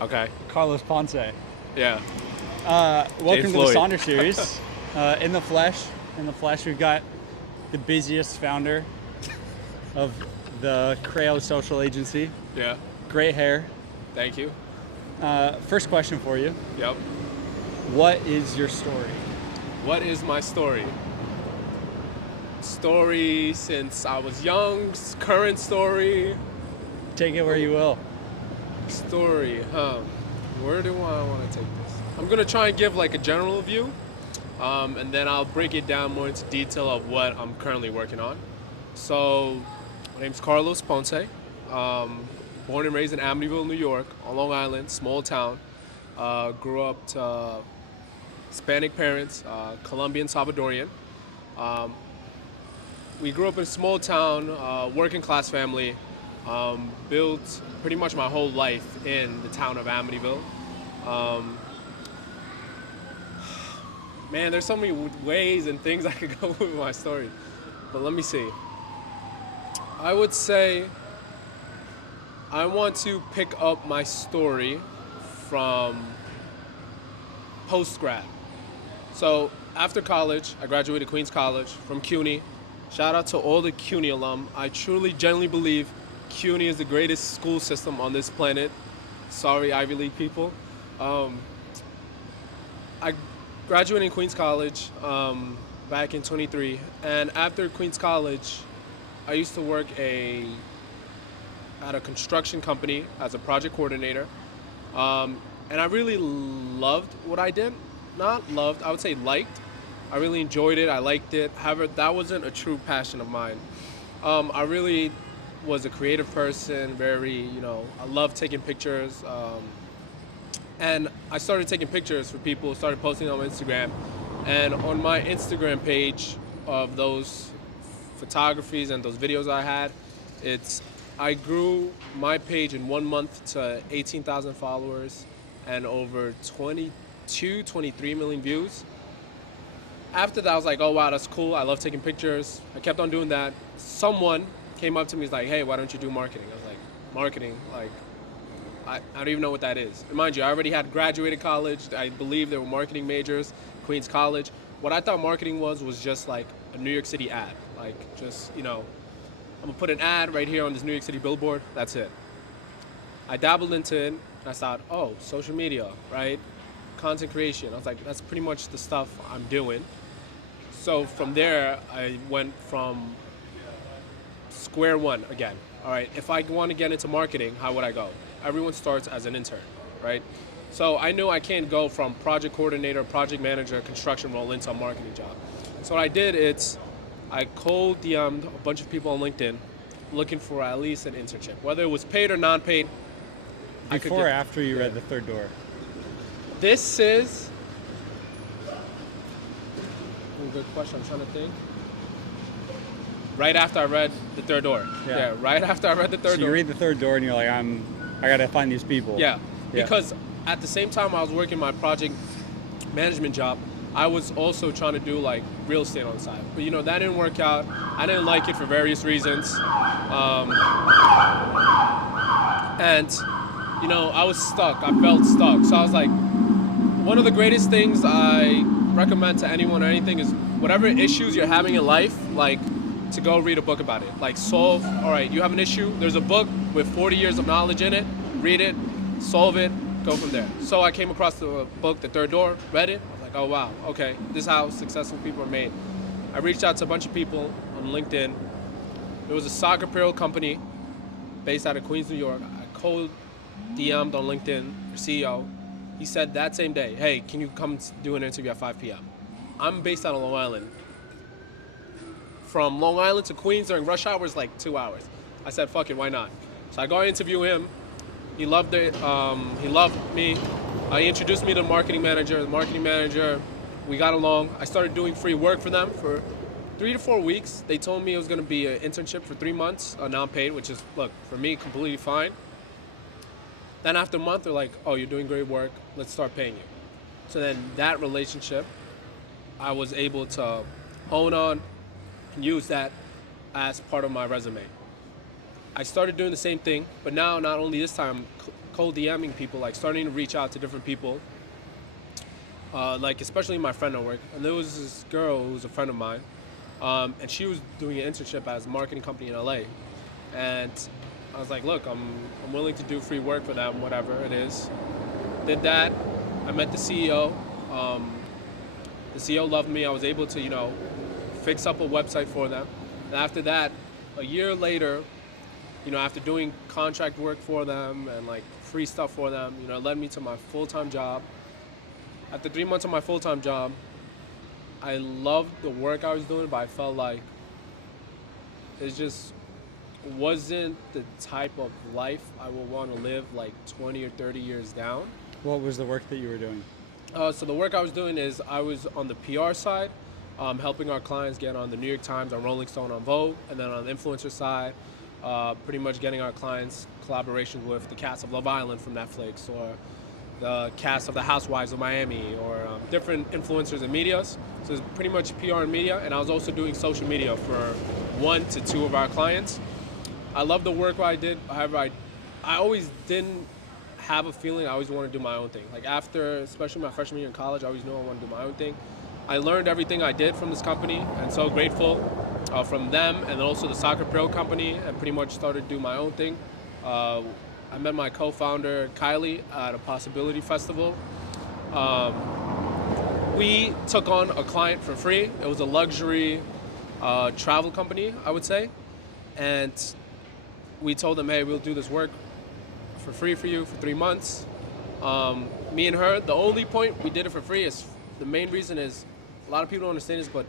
Okay. Carlos Ponce. Yeah. Welcome to the Floyd. Sonder Series. In the flesh, we've got the busiest founder of the Creo Social Agency. Yeah. Great hair. Thank you. First question for you: Yep. what is your story? What is my story? Story since I was young, current story. Take it where you will. Story, Where do I want to take this? I'm gonna try and give like a general view, and then I'll break it down more into detail of what I'm currently working on. So, my name's Carlos Ponce. Born and raised in Amityville, New York, on Long Island, small town. Grew up to Hispanic parents, Colombian, Salvadorian. We grew up in a small town, working class family. Built pretty much my whole life in the town of Amityville. Man, there's so many ways and things I could go with my story. But let me see. I would say I want to pick up my story from post grad. So after college, I graduated Queens College from CUNY. Shout out to all the CUNY alum. I truly, genuinely believe CUNY is the greatest school system on this planet. Sorry, Ivy League people. I graduated in Queens College back in 23, and after Queens College, I used to work at a construction company as a project coordinator, and I really loved what I did. Not loved, I would say liked. I really enjoyed it. I liked it. However, that wasn't a true passion of mine. I really was a creative person. I love taking pictures. And I started taking pictures for people, started posting on Instagram. And on my Instagram page of those photographies and those videos I had, I grew my page in 1 month to 18,000 followers and over 23 million views. After that, I was like, oh wow, that's cool. I love taking pictures. I kept on doing that. Someone came up to me, was like, hey, why don't you do marketing? I was like, marketing? Like, I don't even know what that is. And mind you, I already had graduated college. I believe there were marketing majors, Queens College. What I thought marketing was just like a New York City ad. Like, I'm gonna put an ad right here on this New York City billboard. That's it. I dabbled into it, and I thought, oh, social media, right? Content creation. I was like, that's pretty much the stuff I'm doing. So from there, I went from square one again. All right, if I want to get into marketing, how would I go? Everyone starts as an intern, right? So I knew I can't go from project coordinator, project manager, construction role into a marketing job. So what I did is I cold DM'd a bunch of people on LinkedIn looking for at least an internship. Whether it was paid or non-paid, Before or after you read The Third Door? This is a good question. I'm trying to think. Right after I read The Third Door. Yeah. Right after I read The Third So Door. you read The Third Door and you're like, I gotta find these people. Yeah. Because at the same time I was working my project management job, I was also trying to do like real estate on the side. But that didn't work out. I didn't like it for various reasons. And I was stuck. I felt stuck. So I was like, one of the greatest things I recommend to anyone or anything is whatever issues you're having in life, like to go read a book about it. Like solve, all right, you have an issue, there's a book with 40 years of knowledge in it, read it, solve it, go from there. So I came across the book, The Third Door, read it, I was like, oh wow, okay, this is how successful people are made. I reached out to a bunch of people on LinkedIn. There was a soccer apparel company based out of Queens, New York. I cold DM'd on LinkedIn, their CEO. He said that same day, hey, can you come do an interview at 5 p.m.? I'm based out of Long Island. From Long Island to Queens during rush hour is like 2 hours. I said, fuck it, why not? So I go interview him. He loved it. He loved me. He introduced me to the marketing manager. The marketing manager, we got along. I started doing free work for them for 3 to 4 weeks. They told me it was going to be an internship for 3 months, non-paid, which is, look, for me, completely fine. Then after a month, they're like, oh, you're doing great work. Let's start paying you. So then that relationship, I was able to hone on and use that as part of my resume. I started doing the same thing, but now not only this time cold DMing people, like starting to reach out to different people, like especially my friend network. And there was this girl who was a friend of mine, and she was doing an internship as a marketing company in LA. And I was like, look, I'm willing to do free work for them, whatever it is. Did that. I met the CEO. Um, the CEO loved me. I was able to, fix up a website for them. And after that, a year later, after doing contract work for them and like free stuff for them, it led me to my full-time job. After 3 months of my full-time job, I loved the work I was doing, but I felt like it just wasn't the type of life I would want to live like 20 or 30 years down. What was the work that you were doing? So the work I was doing is I was on the PR side, helping our clients get on the New York Times, on Rolling Stone, on Vogue, and then on the influencer side, pretty much getting our clients collaborations with the cast of Love Island from Netflix, or the cast of The Housewives of Miami, or different influencers and medias. So it's pretty much PR and media, and I was also doing social media for 1 to 2 of our clients. I love the work I did. However, I always didn't have a feeling I always wanted to do my own thing. Like after, especially my freshman year in college, I always knew I wanted to do my own thing. I learned everything I did from this company, and so grateful from them, and also the Soccer Pro company, and pretty much started to do my own thing. I met my co-founder Kylie at a Possibility Festival. We took on a client for free. It was a luxury travel company, I would say, and we told them, hey, we'll do this work for free for you for 3 months. Me and her, the only point we did it for free is, the main reason is, a lot of people don't understand this, but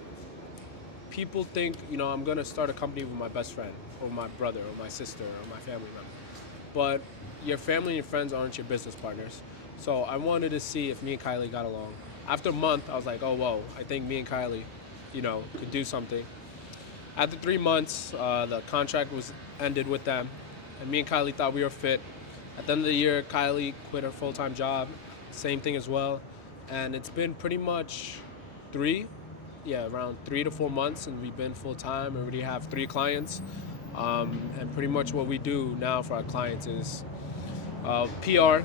people think, I'm gonna start a company with my best friend, or my brother, or my sister, or my family member. But your family and your friends aren't your business partners. So I wanted to see if me and Kylie got along. After a month, I was like, oh, whoa, I think me and Kylie, could do something. After 3 months, the contract was ended with them, and me and Kylie thought we were fit. At the end of the year, Kylie quit her full-time job, same thing as well. And it's been pretty much around 3 to 4 months, and we've been full-time. We already have 3 clients. And pretty much what we do now for our clients is PR,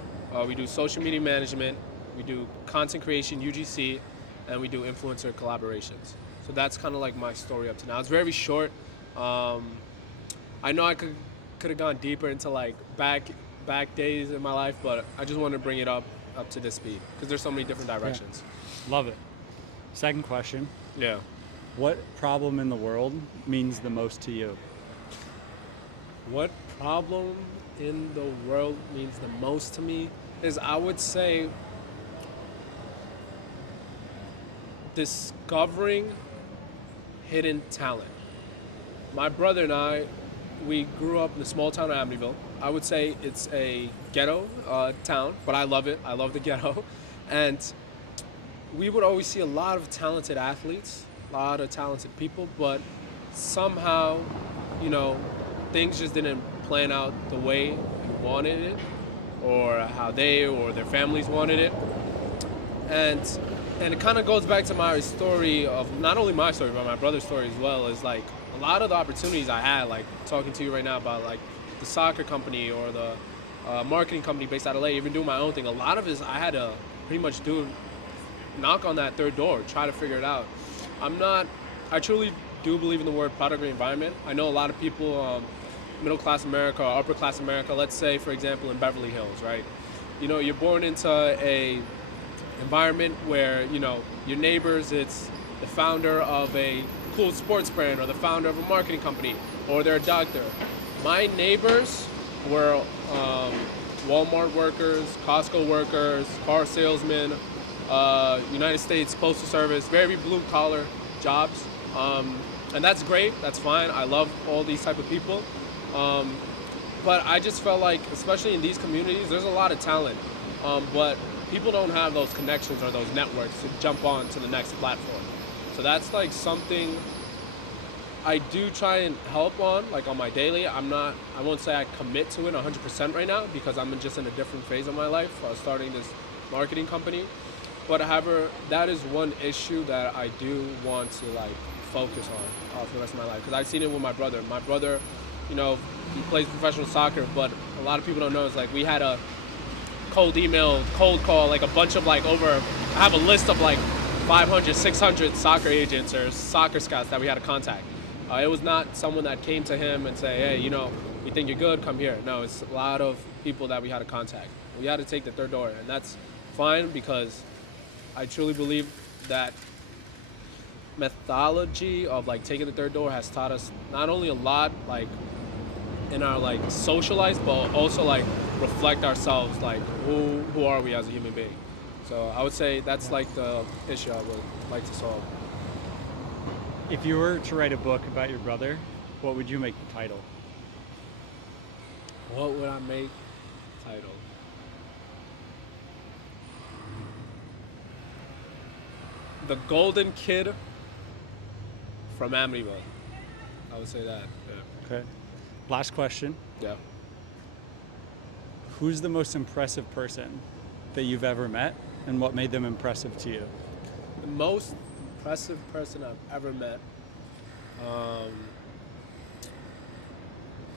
we do social media management, we do content creation, UGC, and we do influencer collaborations. So that's kind of like my story up to now. It's very short. I know I could have gone deeper into like back days in my life, but I just want to bring it up to this speed because there's so many different directions. Yeah. Love it. Second question. Yeah. What problem in the world means the most to you? What problem in the world means the most to me is, I would say, discovering hidden talent. My brother and I, we grew up in the small town of Amityville. I would say it's a ghetto town, but I love it. I love the ghetto. And we would always see a lot of talented athletes, a lot of talented people, but somehow, things just didn't plan out the way we wanted it, or how they or their families wanted it. And it kind of goes back to my story of, not only my story, but my brother's story as well, is like a lot of the opportunities I had, like talking to you right now about like the soccer company or the marketing company based out of LA, even doing my own thing. A lot of it is I had to pretty much knock on that third door, try to figure it out. I truly do believe in the word product environment. I know a lot of people, middle class America or upper class America, let's say for example in Beverly Hills, right? You're born into a environment where, your neighbors, it's the founder of a cool sports brand or the founder of a marketing company, or they're a doctor. My neighbors were Walmart workers, Costco workers, car salesmen, United States Postal Service, very blue collar jobs. And that's great, that's fine. I love all these type of people. But I just felt like, especially in these communities, there's a lot of talent. But people don't have those connections or those networks to jump on to the next platform. So that's like something I do try and help on, like on my daily. I won't say I commit to it 100% right now because I'm just in a different phase of my life, starting this marketing company. But however, that is one issue that I do want to like focus on for the rest of my life, because I've seen it with my brother. My brother, he plays professional soccer, but a lot of people don't know is like we had a cold email, cold call, like a bunch of like over. I have a list of like 500, 600 soccer agents or soccer scouts that we had to contact. It was not someone that came to him and say, hey, we think you're good, come here. No, it's a lot of people that we had to contact. We had to take the third door, and that's fine because I truly believe that methodology of like taking the third door has taught us not only a lot like in our like social life, but also like reflect ourselves, like who are we as a human being. So I would say that's like the issue I would like to solve. If you were to write a book about your brother, what would you make the title? What would I make title? The Golden Kid from Amityville. I would say that. Yeah. Okay. Last question. Yeah. Who's the most impressive person that you've ever met, and what made them impressive to you? The most impressive person I've ever met.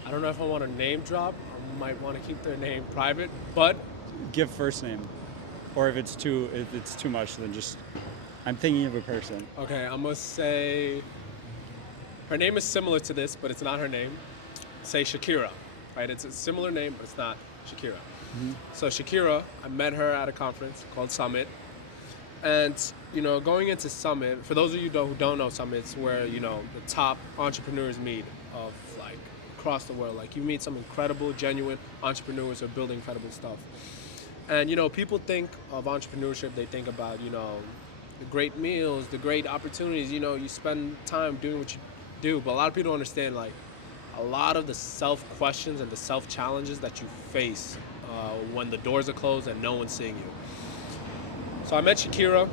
I don't know if I want to name drop. I might want to keep their name private, but Give first name, or if it's too much, then just I'm thinking of a person. okay, I'm gonna say her name is similar to this, but it's not her name. Say Shakira, right? It's a similar name, but it's not Shakira. So Shakira, I met her at a conference called Summit. And, going into Summit, for those of you who don't know Summit, it's where, the top entrepreneurs meet of like across the world. Like you meet some incredible, genuine entrepreneurs who are building incredible stuff. And, people think of entrepreneurship, they think about, the great meals, the great opportunities, you spend time doing what you do. But a lot of people don't understand like a lot of the self-questions and the self-challenges that you face when the doors are closed and no one's seeing you. So I met Shakira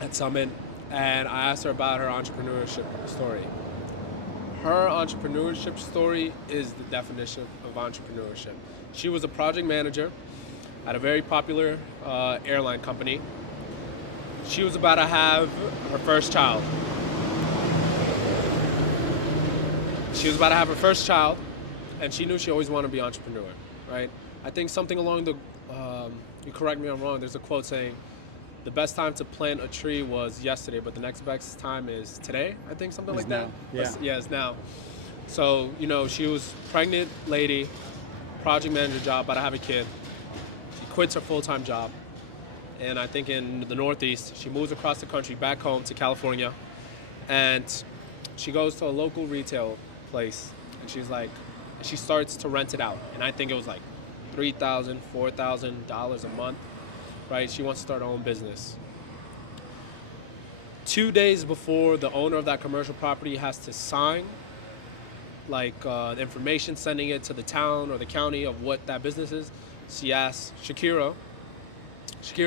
at Summit, and I asked her about her entrepreneurship story. Her entrepreneurship story is the definition of entrepreneurship. She was a project manager at a very popular airline company. She was about to have her first child. And she knew she always wanted to be an entrepreneur, right? I think something along the, you correct me if I'm wrong, there's a quote saying, the best time to plant a tree was yesterday, but the next best time is today, I think, something like now. that. Yeah. It's now. So, she was pregnant lady, project manager job, about to have a kid. She quits her full-time job. And I think in the Northeast, she moves across the country back home to California. And she goes to a local retail place. And she starts to rent it out. And I think it was like $3,000, $4,000 a month. Right? She wants to start her own business. 2 days before the owner of that commercial property has to sign, information, sending it to the town or the county of what that business is, she asks Shakira,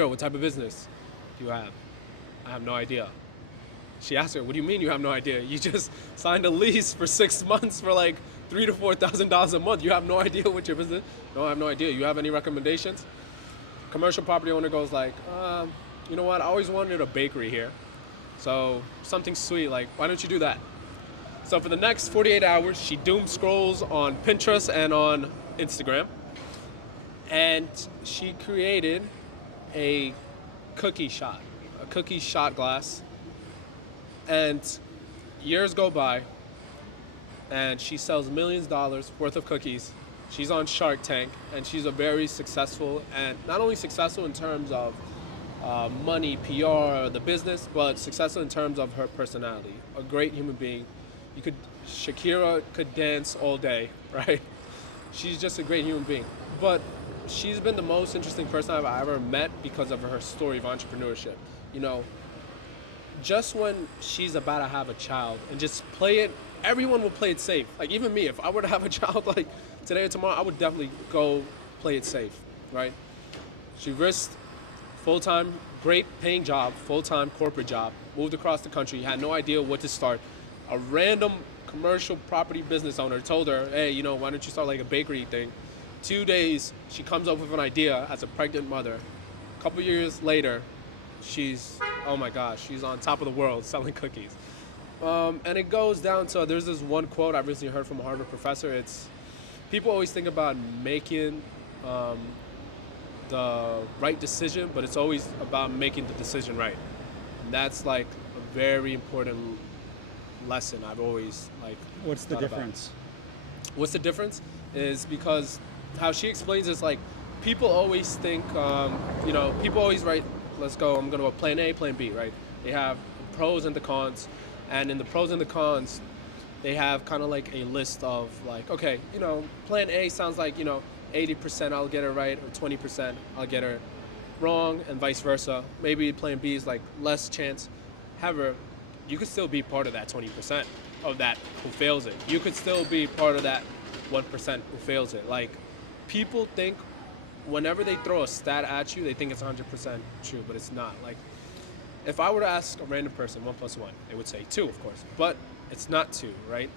what type of business do you have? I have no idea. She asked her, what do you mean you have no idea? You just signed a lease for 6 months for like $3,000 to $4,000 a month. You have no idea what your business? No, I have no idea. You have any recommendations? Commercial property owner goes like, you know what? I always wanted a bakery here. So something sweet, like, why don't you do that? So for the next 48 hours, she doom scrolls on Pinterest and on Instagram. And she created a cookie shot glass. And years go by, and she sells millions of dollars worth of cookies. She's on Shark Tank, and she's a very successful, and not only successful in terms of money, PR, the business, but successful in terms of her personality. A great human being. Shakira could dance all day, right? She's just a great human being. But she's been the most interesting person I've ever met because of her story of entrepreneurship. Just when she's about to have a child and just play it, everyone will play it safe. Like even me, if I were to have a child like today or tomorrow, I would definitely go play it safe, right? She risked full-time, great paying job, full-time corporate job, moved across the country, had no idea what to start. A random commercial property business owner told her, hey, why don't you start like a bakery thing? 2 days, she comes up with an idea as a pregnant mother. A couple years later, she's, oh my gosh, she's on top of the world selling cookies. And it goes down to, there's this one quote I recently heard from a Harvard professor. It's, people always think about making the right decision, but it's always about making the decision right. And that's like a very important lesson I've always like. What's the thought about. difference? What's the difference is because how she explains is like people always think, people always write, let's go, I'm going to a plan A, plan B, right? They have the pros and the cons. And in the pros and the cons, they have kind of like a list of like, okay, plan A sounds like, 80% I'll get it right or 20% I'll get it wrong and vice versa. Maybe plan B is like less chance. However, you could still be part of that 20% of that who fails it. You could still be part of that 1% who fails it. Like, people think whenever they throw a stat at you, they think it's 100% true, but it's not. Like, if I were to ask a random person 1 + 1, they would say 2, of course, but it's not 2, right?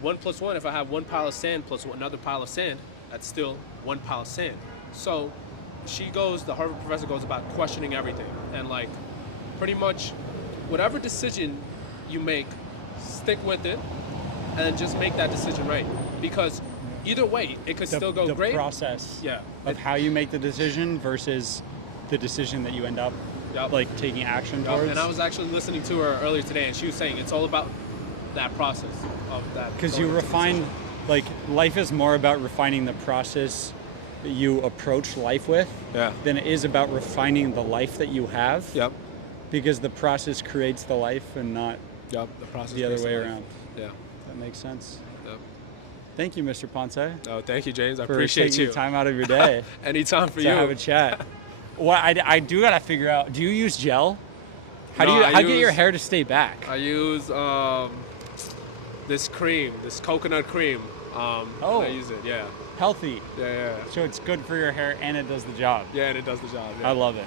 1 + 1, if I have one pile of sand plus another pile of sand, that's still one pile of sand. So the Harvard professor goes about questioning everything. And like, pretty much whatever decision you make, stick with it and just make that decision right. Because either way, it could still go great. The process Yeah. of how you make the decision versus the decision that you end up like taking action towards. And I was actually listening to her earlier today, and she was saying it's all about that process of that. Because you refine, like, life is more about refining the process that you approach life with than it is about refining the life that you have. Yep. Because the process creates the life and not the process the other way around. Yeah. That makes sense. Yep. Thank you, Mr. Ponce. Oh, thank you, James. I for appreciate taking you. time out of your day. Anytime for to you. have a chat. Well, I do gotta figure out. Do you use gel? How No, do you I get your use- hair to stay back? I use this cream, this coconut cream. I use it. Yeah. Healthy. Yeah. So it's good for your hair and it does the job. Yeah, and it does the job. Yeah. I love it.